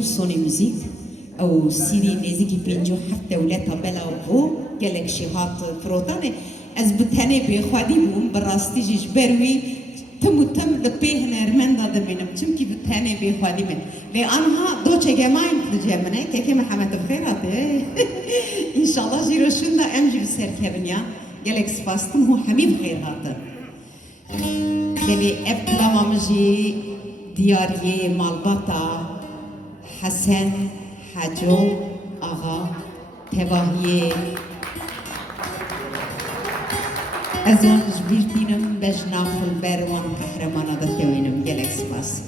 بو سونی موزیک او سیری نزیکی پینجو هفته ولتا بلا بو گلک شیهات فروتانه از بتنه بخوادی بوم براستی جیش بروی تم و تم لپه هنرمند داده بینم چون که بتنه بخوادی من لی آنها دو چه گماین جمعه که که محمد بخیراته انشالله جیروشون دا ام جیب سر کبنیا گلک سپاستم هو همی بخیراته بلی ابتلامامجی دیاری مالباتا حسن حجو آقا تواهی از اون جبیرتینم بجناف البروان قهرمانا دتوینم گلک سپاس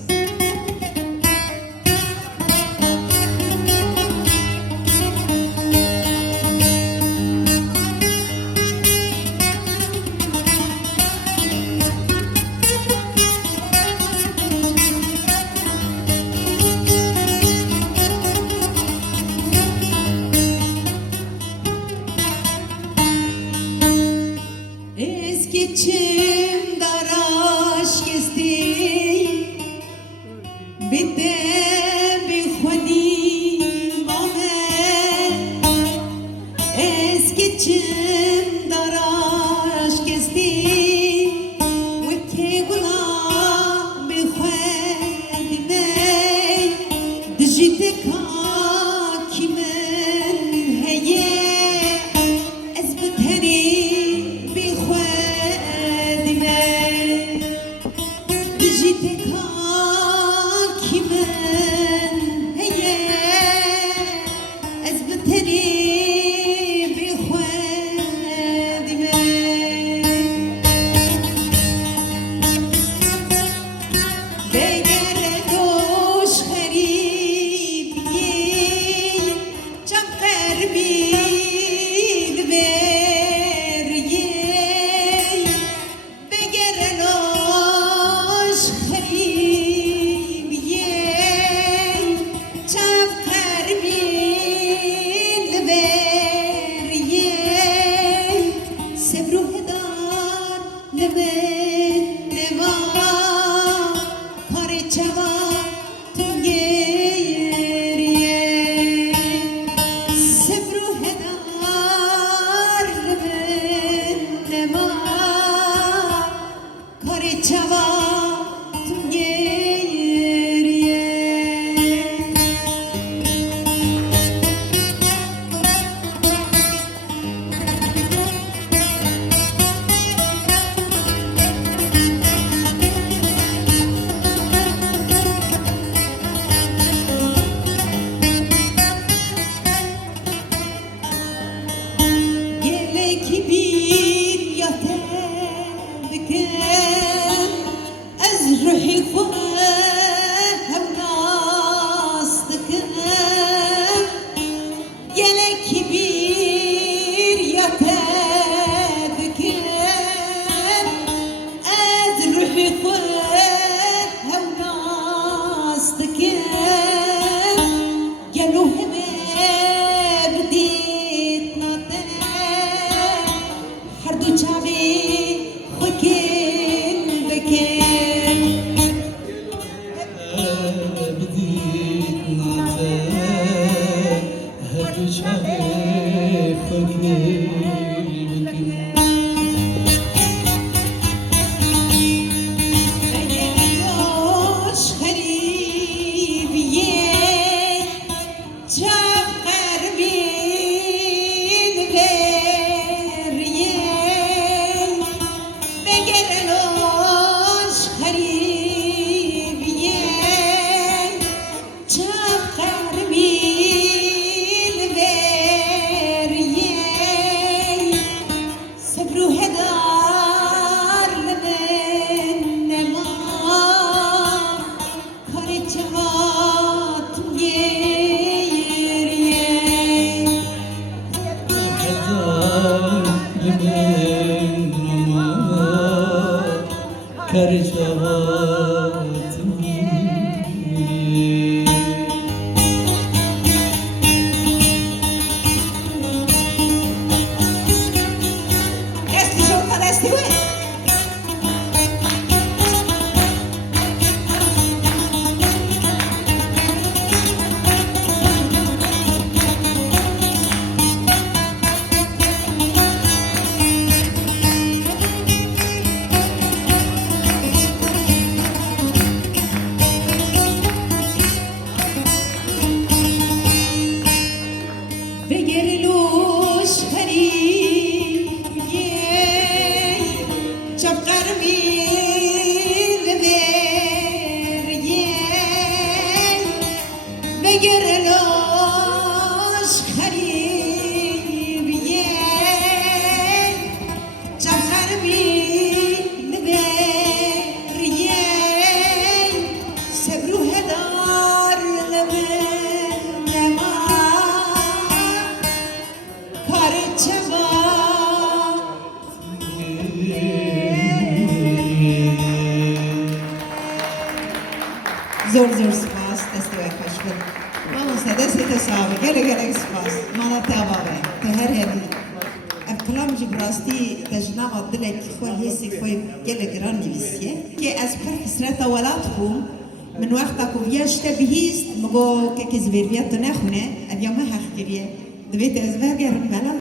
İçim daraş kesti bitte bir xudi mame eski içim daraş kesti ve ki gula bir xudi me dijite ka kimen heye ez beteri Karışavatım گرلاش خریبیه جفر بی نبریه سبرو هدار لبنما کار چبا زور سپاس دستوی خوش بود ماما دست تصابه گله سپاس مانا تابابه تهر هدی کلام جبراستی تجناب دلك خوي هيسي خوي گله گران نویسیه که از پر حسرت ولات بوم من وقتا کو ویاش تبهیست مگو که زبیر بیاد تو نخونه ادیامه حق کریه دویت از برگرم بلا